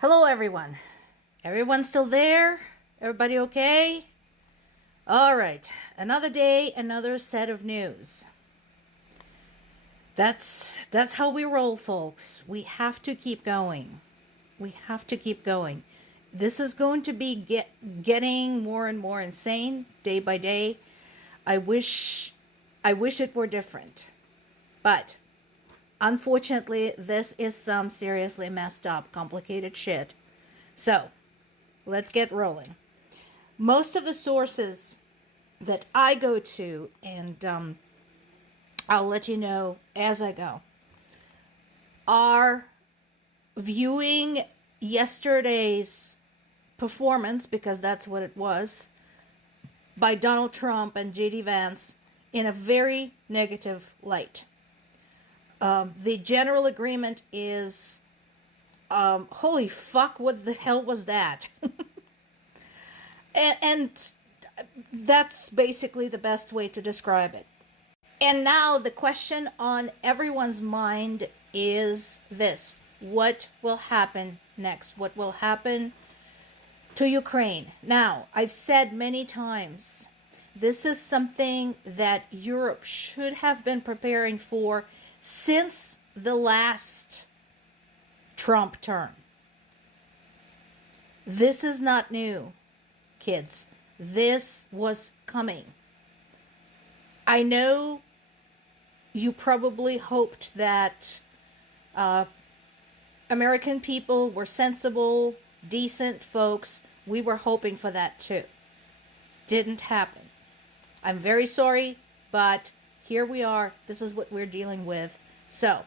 Hello, everyone. Everyone still there? Everybody okay? All right. Another day, another set of news. That's how we roll, folks. We have to keep going. We have to keep going. This is going to be getting more and more insane day by day. I wish it were different. But unfortunately, this is some seriously messed up, complicated shit. So, let's get rolling. Most of the sources that I go to, and I'll let you know as I go, are viewing yesterday's performance, because that's what it was, by Donald Trump and J.D. Vance in a very negative light. The general agreement is, holy fuck, what the hell was that? and that's basically the best way to describe it. And now the question on everyone's mind is this: what will happen next? What will happen to Ukraine? Now, I've said many times, this is something that Europe should have been preparing for since the last Trump term. This is not new, kids. This was coming. I know you probably hoped that American people were sensible, decent folks. We were hoping for that too. Didn't happen. I'm very sorry, but here we are. This is what we're dealing with. So,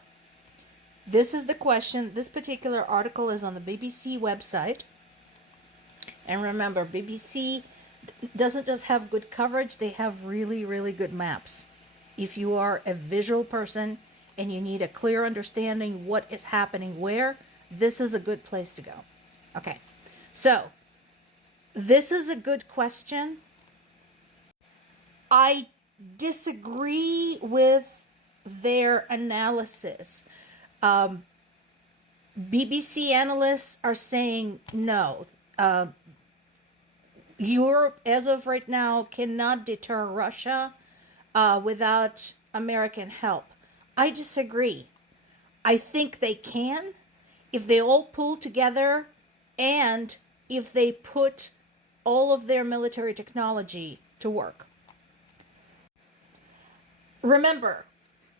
this is the question. This particular article is on the BBC website. And remember, BBC doesn't just have good coverage, they have really, really good maps. If you are a visual person and you need a clear understanding what is happening where, this is a good place to go. Okay, so this is a good question. I disagree with their analysis. BBC analysts are saying no. Europe, as of right now, cannot deter Russia without American help. I disagree. I think they can if they all pull together and if they put all of their military technology to work. Remember,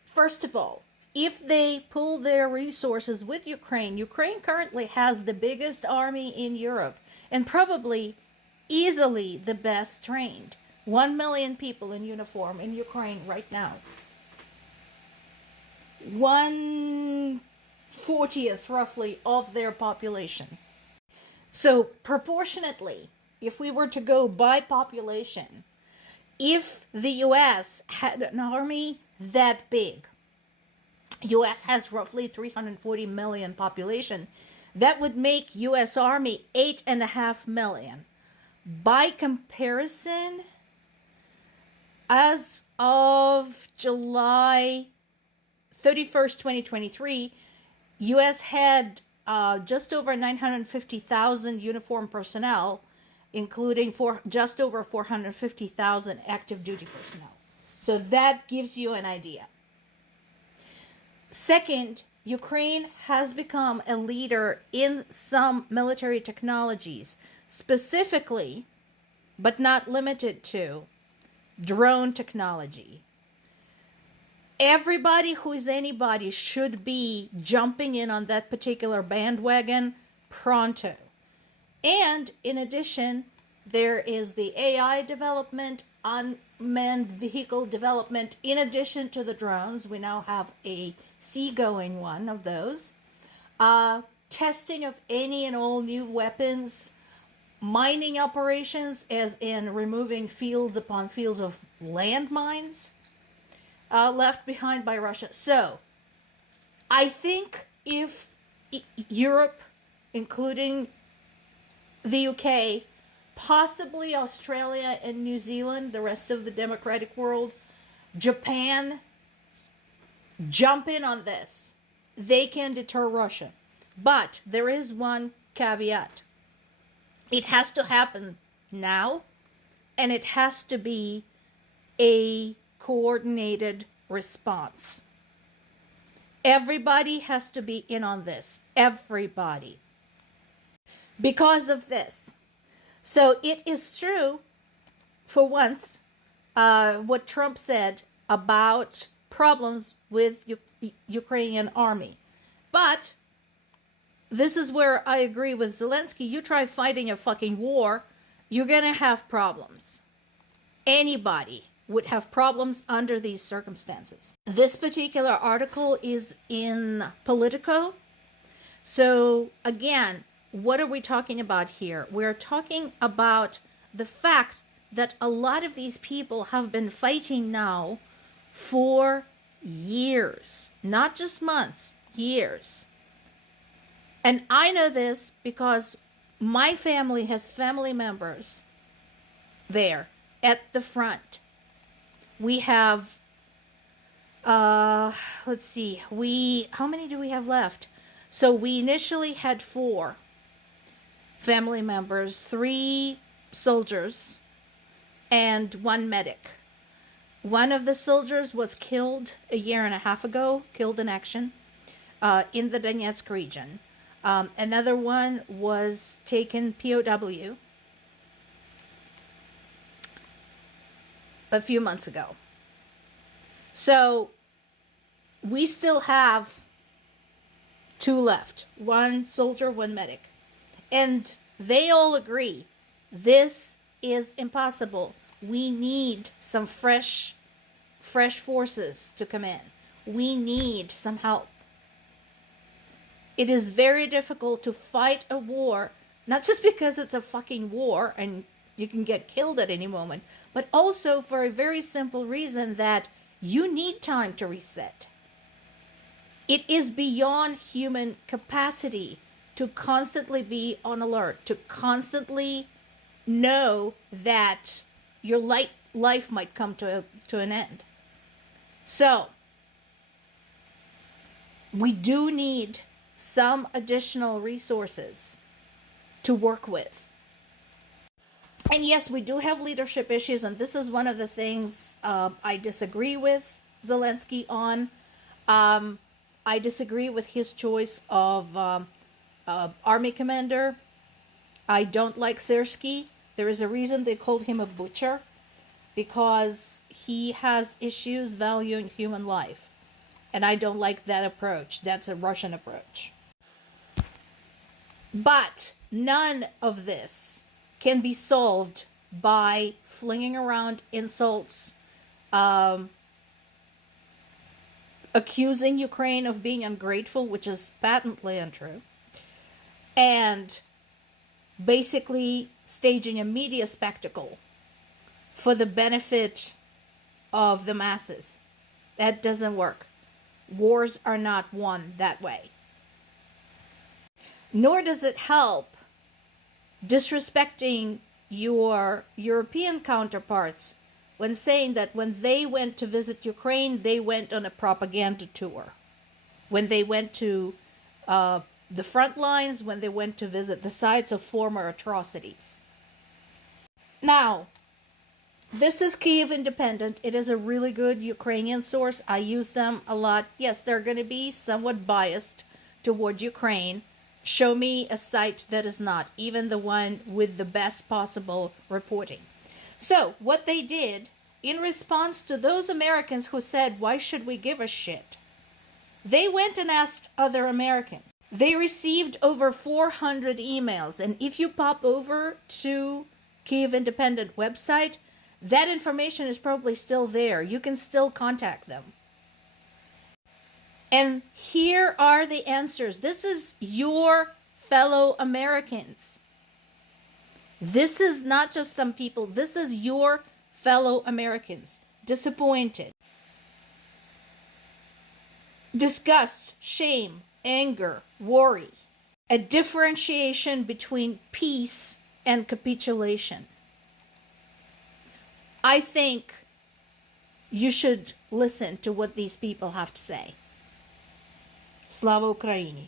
first of all, if they pull their resources with Ukraine, Ukraine currently has the biggest army in Europe and probably easily the best trained. 1 million people in uniform in Ukraine right now. 1/40th roughly of their population. So proportionately, if we were to go by population, if the US had an army that big, US has roughly 340 million population, that would make US Army 8.5 million. By comparison, as of July 31st, 2023, US had just over 950,000 uniformed personnel, including just over 450,000 active duty personnel. So that gives you an idea. Second, Ukraine has become a leader in some military technologies, specifically, but not limited to, drone technology. Everybody who is anybody should be jumping in on that particular bandwagon pronto. And in addition, there is the AI development, unmanned vehicle development. In addition to the drones, we now have a seagoing one of those. Testing of any and all new weapons. Mining operations, as in removing fields upon fields of landmines left behind by Russia. So, I think if Europe, including the UK, possibly Australia and New Zealand, the rest of the democratic world, Japan, jump in on this, they can deter Russia. But there is one caveat. It has to happen now, and it has to be a coordinated response. Everybody has to be in on this. Everybody. Because of this. So it is true, for once, what Trump said about problems with Ukrainian army. But this is where I agree with Zelensky. You try fighting a fucking war, you're going to have problems. Anybody would have problems under these circumstances. This particular article is in Politico. So again, what are we talking about here? We're talking about the fact that a lot of these people have been fighting now for years, not just months, years. And I know this because my family has family members there at the front. We have, let's see, how many do we have left? So we initially had 4 family members, 3 soldiers, and 1 medic. One of the soldiers was killed a year and a half ago, killed in action, in the Donetsk region. Another one was taken POW a few months ago. So we still have 2 left, 1 soldier, 1 medic. And they all agree this is impossible. We need some fresh forces to come in. We need some help. It is very difficult to fight a war, not just because it's a fucking war and you can get killed at any moment, but also for a very simple reason that you need time to reset. It is beyond human capacity to constantly be on alert, to constantly know that your life might come to an end. So, we do need some additional resources to work with. And yes, we do have leadership issues, and this is one of the things I disagree with Zelensky on. I disagree with his choice of army commander. I don't like Syrskyi. There is a reason they called him a butcher, because he has issues valuing human life. And I don't like that approach. That's a Russian approach. But none of this can be solved by flinging around insults, accusing Ukraine of being ungrateful, which is patently untrue, and basically staging a media spectacle for the benefit of the masses. That doesn't work. Wars are not won that way. Nor does it help disrespecting your European counterparts when saying that when they went to visit Ukraine, they went on a propaganda tour. When they went to the front lines, when they went to visit the sites of former atrocities. Now, this is Kyiv Independent. It is a really good Ukrainian source. I use them a lot. Yes, they're going to be somewhat biased toward Ukraine. Show me a site that is not, even the one with the best possible reporting. So, what they did, in response to those Americans who said, why should we give a shit? They went and asked other Americans. They received over 400 emails. And if you pop over to Kyiv Independent website, that information is probably still there. You can still contact them. And here are the answers. This is your fellow Americans. This is not just some people. This is your fellow Americans. Disappointed. Disgust, shame, anger, worry. A differentiation between peace and capitulation. I think you should listen to what these people have to say. Slava Ukraini!